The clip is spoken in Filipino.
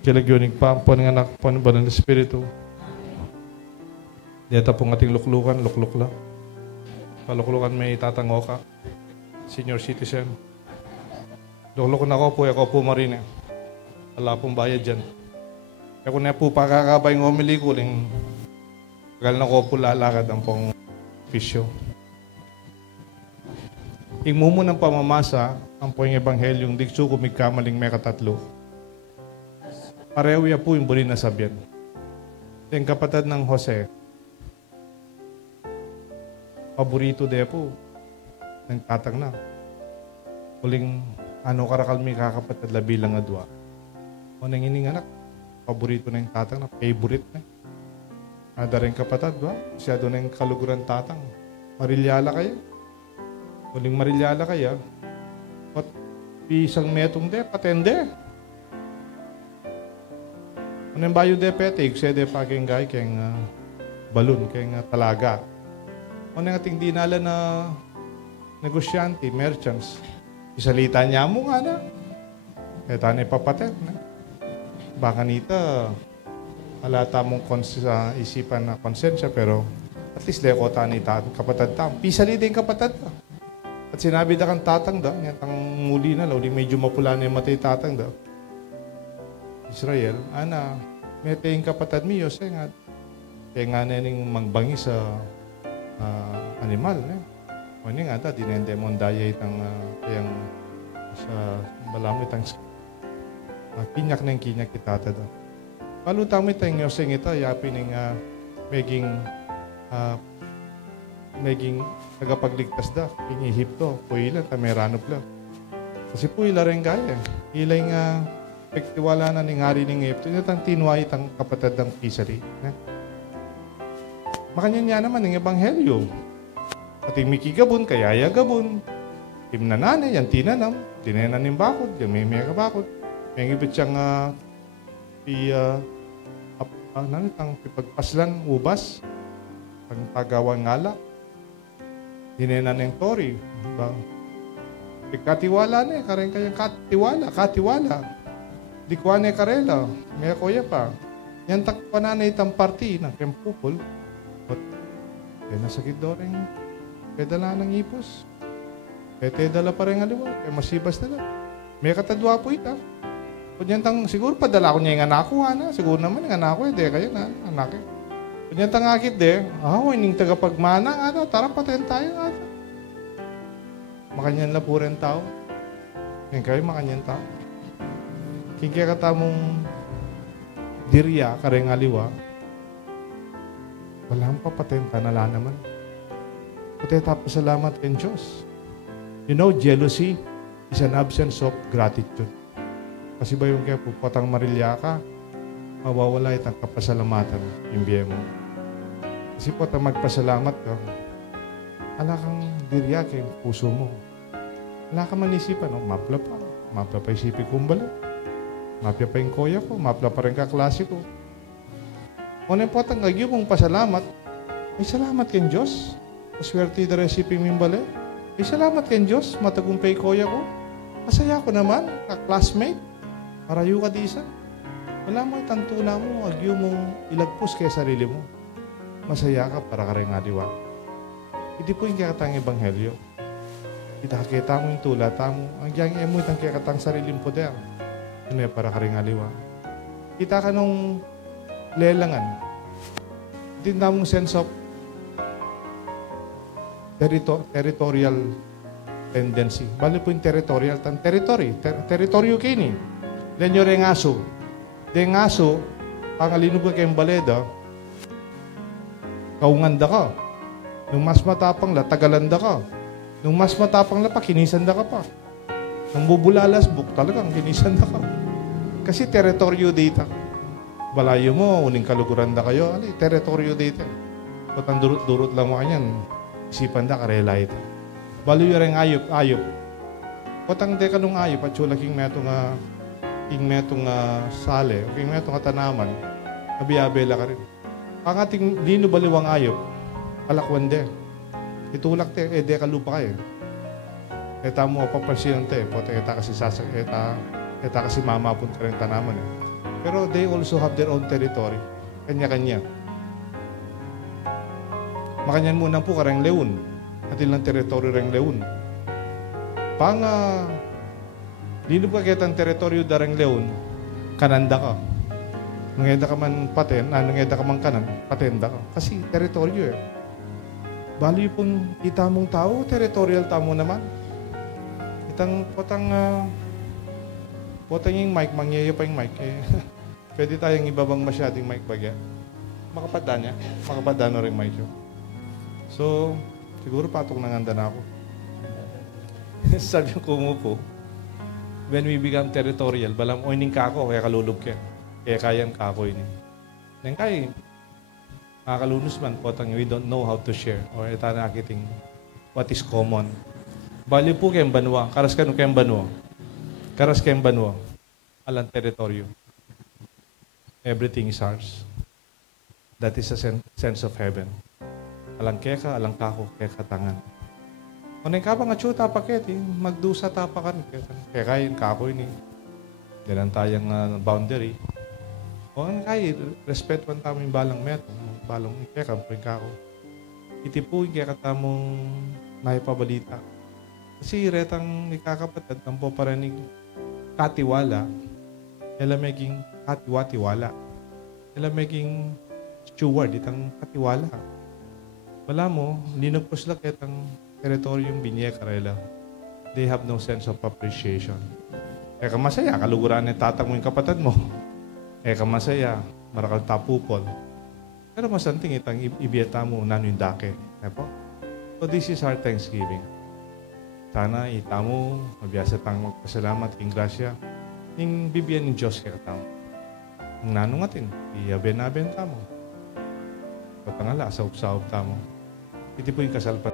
Kilagyonig pa po ng anak po ng Banal na Espiritu. Dito pong ating luklukan, lukluk lang. Paluklukan may tatango ka. Senior citizen. Lukluk na ako po marine. Wala pong bayad dyan. Kaya kung na po pakakabay ng homily ko, tagal na ko po lalakad ang pong pisyo. Ingmumo ng pamamasa, ang po yung ebanghelyong digso kumigkamaling may katatlo. Pareho ya po yung buli na sabyan. Yung kapatid ng Jose, paborito de po, ng tatang na. Huling karakal may kakapatid bilang adwa. O nang ining anak, paborito na yung tatang na, favorite na. Ada rin kapatid, ba? Siya doon yung kaluguran tatang. Marilyala kayo. Huling marilyala kayo. At isang metong de, patende. Ano yung bayo de petig, siya de paging gay, kayong balon, kayong talaga. Ano yung ating dinala na negosyante, merchants. Isalita niya mo nga na. Eh, tanay papatet na. Baka nita, alata mong isipan na konsensya, pero at least leko tanay kapatad tam. Pisali din kapatad ta. At sinabi da kang tatang da, ang muli na, uli medyo mapula na yung matay tatang da. Israel, ana, may tayong kapatad mi, Yose nga. Kaya nga na yung mangbangi sa animal. O nga ta, dinendemon daya itang kayang sa balam itang kinyak na yung kinyak kitata da. Palutang mo itang Yose ito, yapin yung maging tagapagligtas da. Pinihipto, puilan, tameranop lang. Kasi puila rin gaya. Ilay nga pagtiwala na ning hari ning Egypto, itang tinuay itang kapatid ng Pisari. Makanya niya naman ng ebanghelyo. At yung mikigabon, kayaya gabon. Timnanane, yan tinanam. Tinenan ng bakod, yan may kabakod. May ibig siyang pipagpaslan, ubas. Pagpagawang ngala. Tinenan ng tori. Katiwala na karen kayang katiwala. Di ko na karela, may kuya pa. Yan takpan na itang party ng kempupol. Kaya nasakit daw rin. Kaya dala ng ipos. Kaya dala pa rin aliwa. Kaya masibas dala. May katadwa po ita. Kunyang siguro padala ko niya yung anak ko, ana. Siguro naman yung anak ko, kayo na, anak eh. Kunyang akit ining tagapagmana, ana, tara patayin tayo, ana. Makanyan na po rin tao. Yan kayo, makanyan tao. Kaya katamong dirya, kareng aliwa, walang papatenta na lang naman. Kundi tapos salamat kay Diyos. You know, jealousy is an absence of gratitude. Kasi ba yung kaya pupatang marilya ka, mawawala itang kapasalamatan yung biye mo. Kasi po magpasalamat ka, ala kang dirya kay puso mo. Wala ka manisipan, mapla pa isipin kumbala. Mapya pa yung koya ko, mapla pa rin kaklase ko. Kung po ang agyo mong pasalamat, ay salamat kay Diyos. Paswerte na recipe mong bale. Ay salamat kay Diyos, matagumpay koya ko. Masaya ko naman, ka-classmate. Marayo ka disa. Wala mo itantuna mo, agyo mong ilagpos kay sarili mo. Masaya ka para ka rin nga diwa. Hindi po yung kakatang ebanghelyo. Kita mo yung tula, ang gyang emo itang kakatang sariling poder. Ano para karing aliwa. Kita ka nung lelangan. Tinda mong sense of territorial tendency. Bali po yung territorial. Territoryo kini. Then yung rengaso. Den ngaso, pangalino ka kayong baleda, kaunganda ka. Nung mas matapang la, tagalanda ka. Nung mas matapang la pa, kinisanda ka pa. Nang bubulalas, talagang kinisanda ka. Kasi teritoryo data. Balayo mo, uning kaluguran da kayo, teritoryo data. At ang durot-durot lang mo kanyan, isipan da, karela ito. Balayo rin ayop. Kotang deka nung ayop, at sula king metong sale, king metong katanaman, nabiyabela ka rin. Ang ating lino baliwang ayop, palakwan de. Itulak te, deka lupa kayo. Eta mo papansin te, pote eta kasi kasi mama pun ka rin tanaman eh. Pero they also have their own territory. Kanya-kanya. Makanyan muna po karang leon. At ilang teritoryo reng leon. Panga, linub ka kitang teritoryo dareng leon, kananda ka. Nangeda ka man paten, nangeda ka man kanan, patenda ka. Kasi teritoryo eh. Bali pong kita mong tao, territorial tamo naman. Itang potang yung mic, mangyayo pa yung mic eh. Pwede tayong ibabang masyadong mic bagya. Makapada niya. Makapada na rin mic yun. So, siguro patok nanganda na ako. Sabi ko mo po, when we become territorial, balang oining ka ako, kaya kalulog ka. Kaya kayang ka ako ini. Nang kaya, makakalunus man, potang we don't know how to share or ita nakiting what is common. Bali po kayong banwa. Karas ka nung kayong banwa. Karas kayong banwa. Alang teritoryo. Everything is ours. That is a sense of heaven. Alang keka, alang kako, keka tangan. Kung ka pa nga chuta paket, magdusa tapakan. Kaya kayo, kako ini. Ganun tayong boundary. O ang kaya, respect man tamo yung balang meto. Balong keka, pwing kako. Itipuin kaya katamong naipabalita. Kasi retang ikakapatid, ang po paranig katiwala, ila maging katiwatiwala. Ila maging steward, itang katiwala. Wala mo, linagpos lang kitang teritoryong binye karela. They have no sense of appreciation. Eka masaya, kaluguran ng tatang mo yung kapatid mo. Eka masaya, marakal tapupol. Pero masanting itang ibiyata mo nano yung dake. Epo? So this is our Thanksgiving. Sana itamo, mabiyasa tang magpasalamat, king grasya, yung bibigyan ng Diyos kaya tamo. Ang nanungatin, iyaben-aben tamo. Patangala, saub-saub tamo. Iti po yung kasalpat.